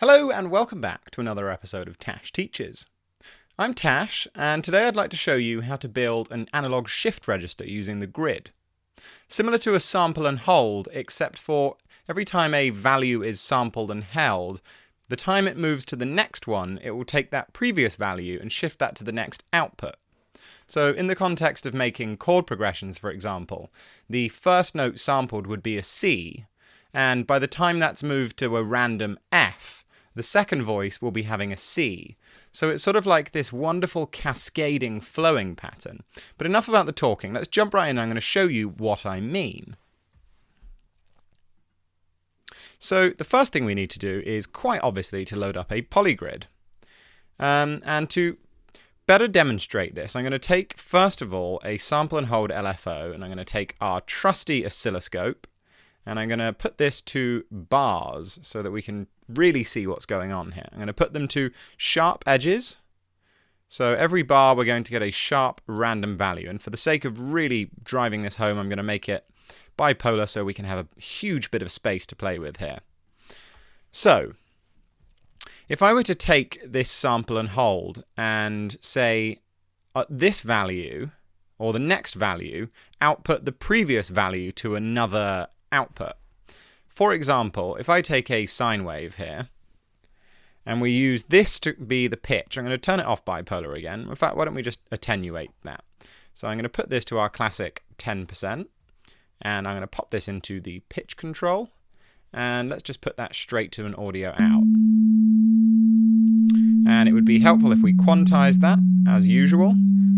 Hello and welcome back to another episode of TÄCHES Teaches. I'm Tash, and today I'd like to show you how to build an analog shift register using the grid. Similar to a sample and hold, except for every time a value is sampled and held, the time it moves to the next one, it will take that previous value and shift that to the next output. So in the context of making chord progressions, for example, the first note sampled would be a C, and by the time that's moved to a random F, the second voice will be having a C. So it's sort of like this wonderful cascading flowing pattern. But enough about the talking. Let's jump right in. I'm going to show you what I mean. So the first thing we need to do is quite obviously to load up a Polygrid. And to better demonstrate this, I'm going to take first of all a sample and hold LFO, and I'm going to take our trusty oscilloscope, and I'm going to put this to bars so that we can really see what's going on here. I'm going to put them to sharp edges. So every bar we're going to get a sharp random value. And for the sake of really driving this home, I'm going to make it bipolar so we can have a huge bit of space to play with here. So if I were to take this sample and hold and say at this value or the next value, output the previous value to another output. For example, if I take a sine wave here, and we use this to be the pitch, I'm going to turn it off bipolar again. In fact, why don't we just attenuate that? So I'm going to put this to our classic 10%, and I'm going to pop this into the pitch control, and let's just put that straight to an audio out. And it would be helpful if we quantize that, as usual.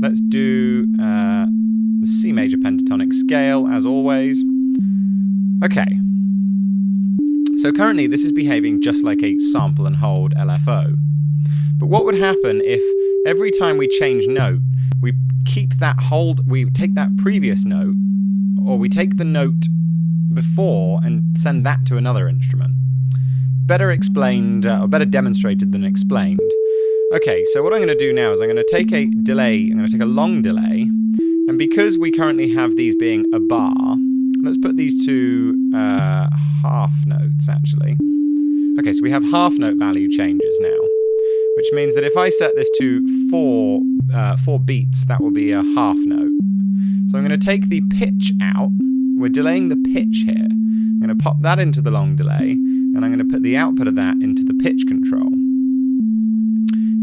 Let's do the C major pentatonic scale, as always. Okay. So currently this is behaving just like a sample and hold LFO. But what would happen if every time we change note, we keep that hold, we take that previous note, or we take the note before and send that to another instrument? Better explained, or better demonstrated than explained. Okay, so what I'm going to do now is I'm going to take a delay, I'm going to take a long delay, and because we currently have these being a bar, let's put these to half notes, actually. Okay, so we have half note value changes now, which means that if I set this to four beats, that will be a half note. So I'm going to take the pitch out. We're delaying the pitch here. I'm going to pop that into the long delay, and I'm going to put the output of that into the pitch control.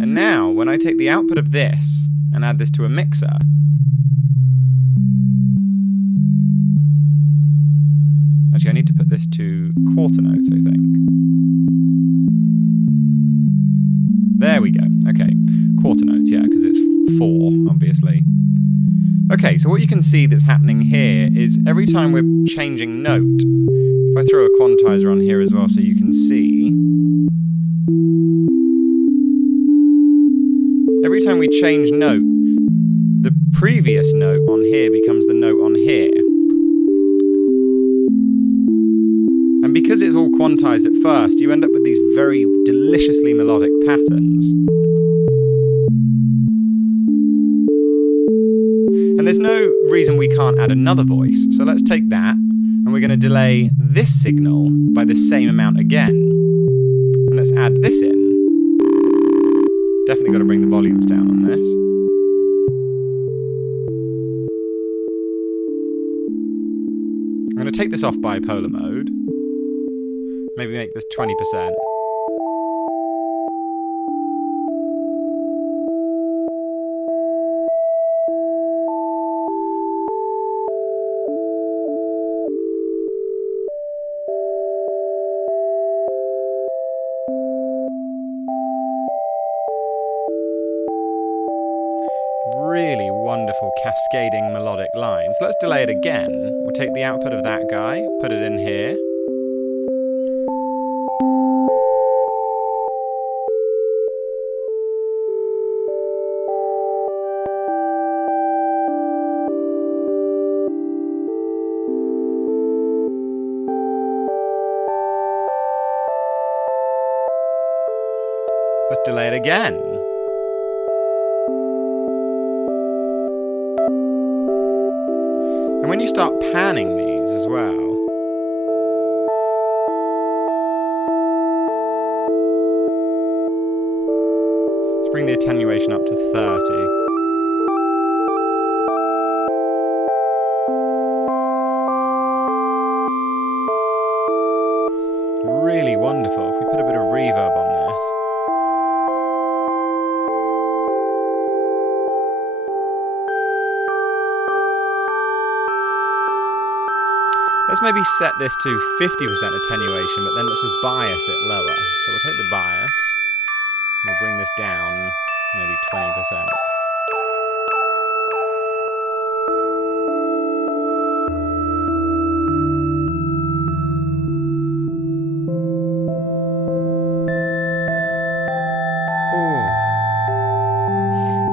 And now, when I take the output of this and add this to a mixer, actually, I need to put this to quarter notes, I think. There we go. Okay, quarter notes, yeah, because it's 4, obviously. Okay, so what you can see that's happening here is every time we're changing note, if I throw a quantizer on here as well so you can see, every time we change note, the previous note on here becomes the note on here. And because it's all quantized at first, you end up with these very deliciously melodic patterns. And there's no reason we can't add another voice. So let's take that, and we're going to delay this signal by the same amount again. And let's add this in. Definitely got to bring the volumes down on this. I'm going to take this off bipolar mode. Maybe make this 20%. Really wonderful cascading melodic lines. Let's delay it again. We'll take the output of that guy, put it in here. Let's delay it again. And when you start panning these as well, bring the attenuation up to 30. Really wonderful. If we put a bit of reverb on this. Let's maybe set this to 50% attenuation, but then let's just bias it lower. So we'll take the bias, we'll bring this down maybe 20%.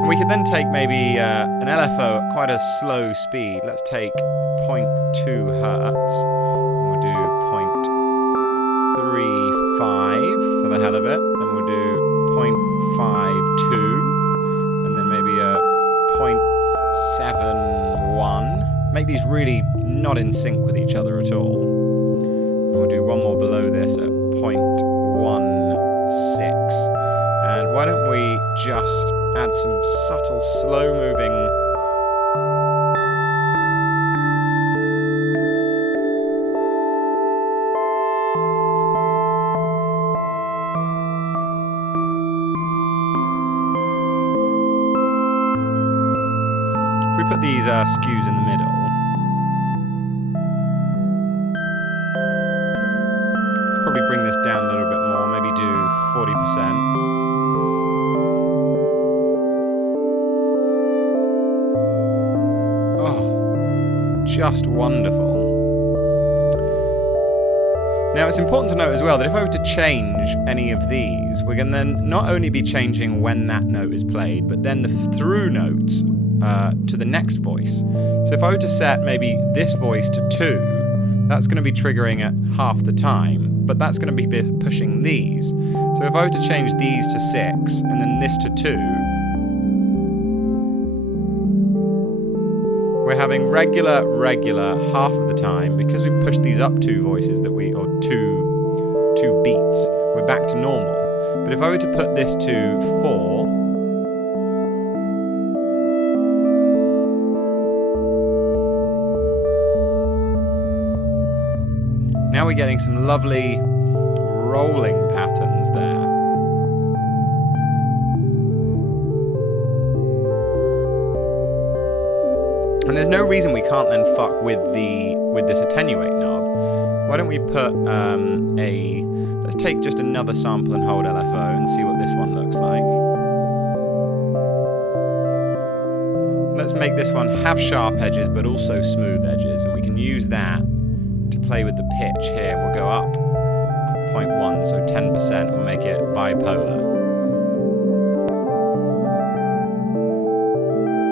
We could then take maybe an LFO at quite a slow speed. Let's take 0.2 hertz. And we'll do 0.35 for the hell of it. Then we'll do 0.52. And then maybe a 0.71. Make these really not in sync with each other at all. And we'll do one more below this at 0.16. And why don't we just add some subtle, slow-moving... If we put these skews in the middle, probably bring this down a little bit more, maybe do 40%. Just wonderful. Now it's important to note as well that if I were to change any of these, we're going to then not only be changing when that note is played, but then the through notes to the next voice. So if I were to set maybe this voice to 2, that's going to be triggering at half the time, but that's going to be pushing these. So if I were to change these to 6 and then this to 2, we're having regular half of the time, because we've pushed these up 2 voices or two beats, we're back to normal. But if I were to put this to 4, now we're getting some lovely rolling patterns there. And there's no reason we can't then fuck with this attenuate knob. Why don't we put let's take just another sample and hold LFO and see what this one looks like. Let's make this one have sharp edges but also smooth edges, and we can use that to play with the pitch here. And we'll go up 0.1, so 10%, we'll make it bipolar.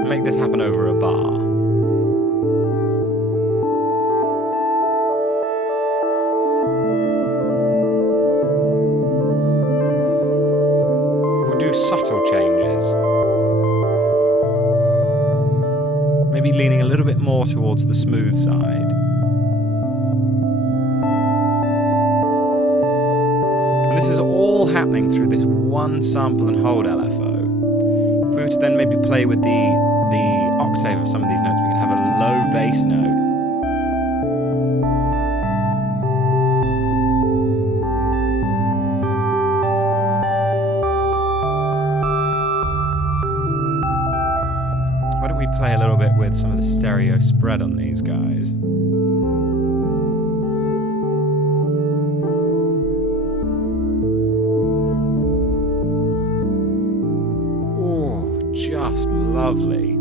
Make this happen over a bar. Do subtle changes. Maybe leaning a little bit more towards the smooth side. And this is all happening through this one sample and hold LFO. If we were to then maybe play with the octave of some of these notes, we can have a low bass note. Why don't we play a little bit with some of the stereo spread on these guys? Oh, just lovely.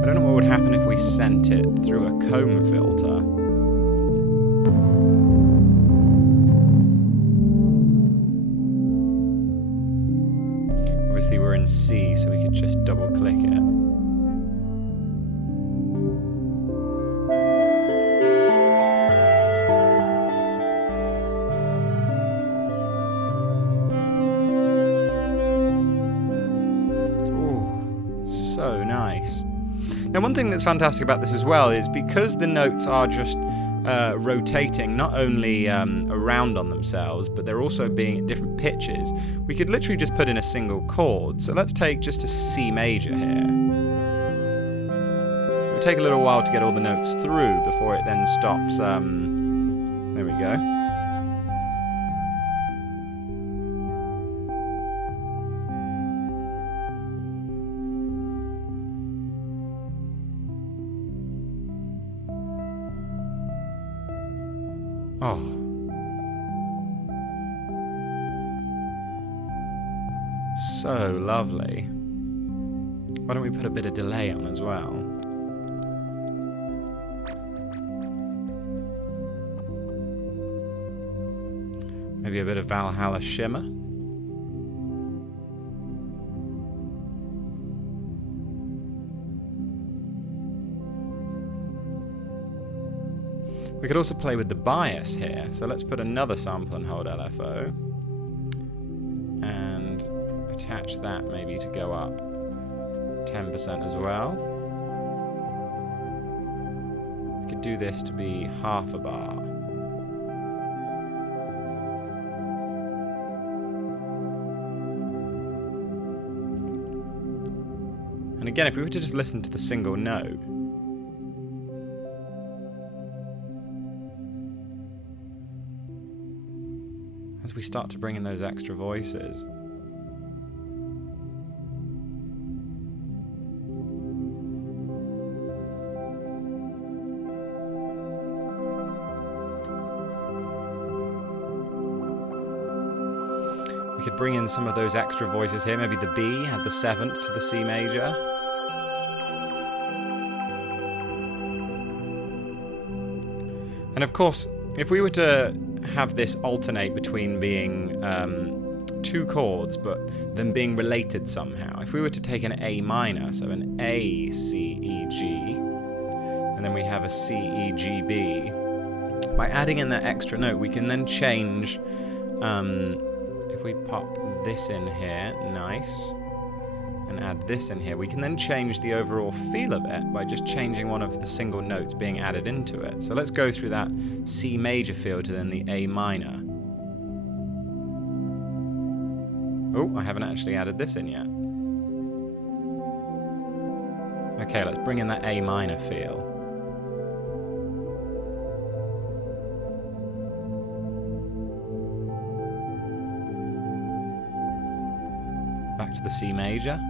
I don't know what would happen if we sent it through a comb filter. Obviously we're in C, so we could just double click it. So nice. Now one thing that's fantastic about this as well is because the notes are just rotating not only around on themselves, but they're also being at different pitches. We could literally just put in a single chord. So let's take just a C major here. It'll take a little while to get all the notes through before it then stops. There we go. Oh. So lovely. Why don't we put a bit of delay on as well? Maybe a bit of Valhalla shimmer. We could also play with the bias here, so let's put another sample and hold LFO and attach that maybe to go up 10% as well. We could do this to be half a bar. And again, if we were to just listen to the single note, as we start to bring in those extra voices. We could bring in some of those extra voices here. Maybe the B, add the 7th to the C major. And of course, if we were to have this alternate between being two chords but them being related somehow, if we were to take an A minor, so an A, C, E, G, and then we have a C, E, G, B, by adding in that extra note we can then change, if we pop this in here, nice, and add this in here, we can then change the overall feel of it by just changing one of the single notes being added into it. So let's go through that C major feel to then the A minor. Oh, I haven't actually added this in yet. Okay, let's bring in that A minor feel. Back to the C major.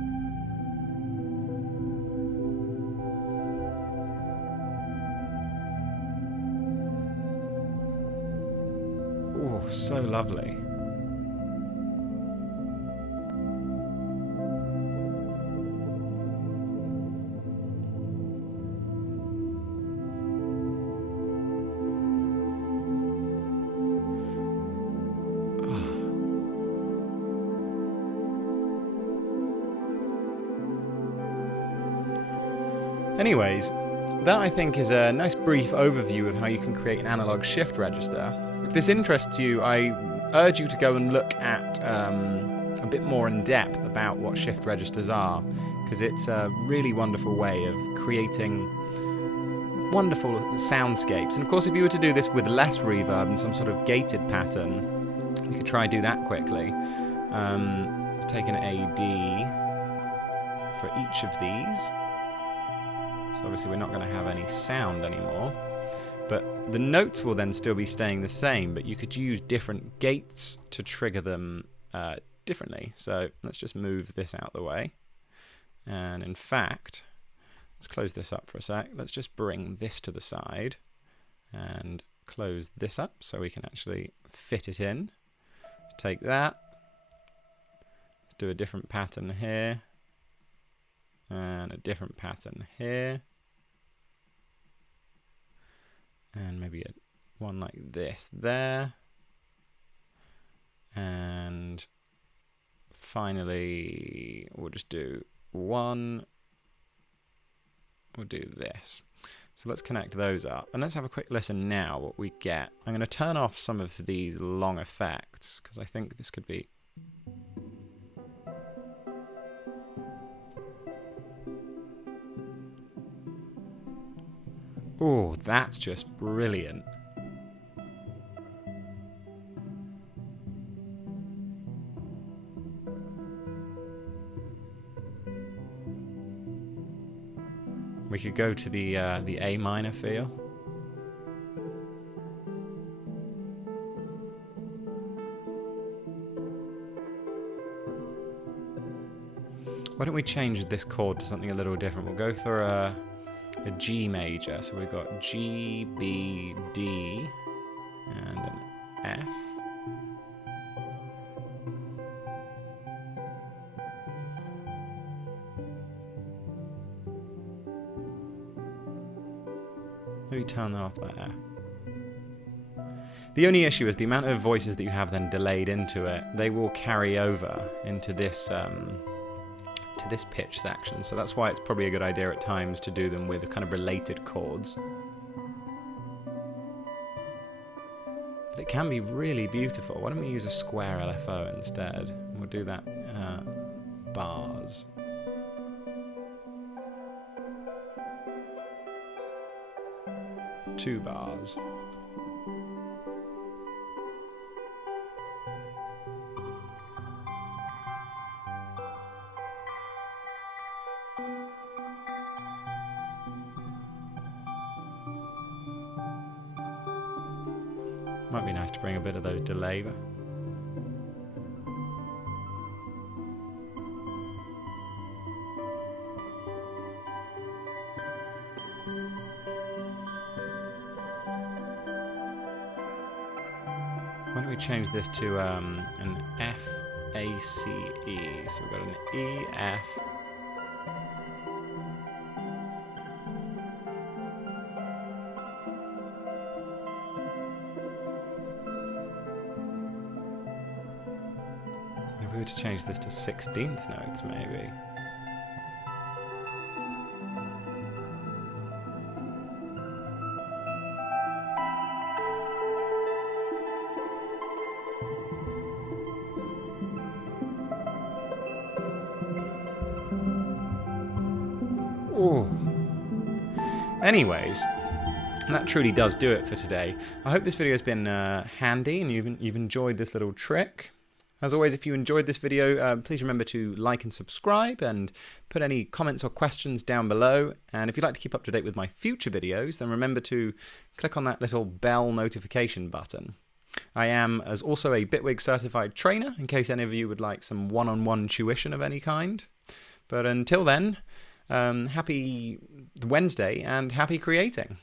Oh, so lovely. Anyways, that I think is a nice brief overview of how you can create an analog shift register. If this interests you, I urge you to go and look at a bit more in depth about what shift registers are, because it's a really wonderful way of creating wonderful soundscapes. And of course, if you were to do this with less reverb and some sort of gated pattern, you could try and do that quickly. Take an AD for each of these. So obviously we're not going to have any sound anymore, but the notes will then still be staying the same, but you could use different gates to trigger them differently. So let's just move this out the way. And in fact, let's close this up for a sec. Let's just bring this to the side and close this up so we can actually fit it in. Let's take that. Let's do a different pattern here. And a different pattern here. And maybe one like this there. And finally, we'll just do one. We'll do this. So let's connect those up. And let's have a quick listen now what we get. I'm going to turn off some of these long effects because I think this could be... Oh, that's just brilliant. We could go to the A minor feel. Why don't we change this chord to something a little different? We'll go for a G major. So we've got G, B, D, and an F. Maybe turn off that F. The only issue is the amount of voices that you have then delayed into it. They will carry over into this pitch section, so that's why it's probably a good idea at times to do them with kind of related chords. But it can be really beautiful. Why don't we use a square LFO instead? We'll do that bars. Two bars. Might be nice to bring a bit of those delay. Why don't we change this to an F, A, C, E. So we've got an E, F. If we were to change this to 16th notes, maybe. Ooh. Anyways, that truly does do it for today. I hope this video has been handy and you've enjoyed this little trick. As always, if you enjoyed this video, please remember to like and subscribe and put any comments or questions down below. And if you'd like to keep up to date with my future videos, then remember to click on that little bell notification button. I am also a Bitwig certified trainer, in case any of you would like some one-on-one tuition of any kind. But until then, happy Wednesday and happy creating.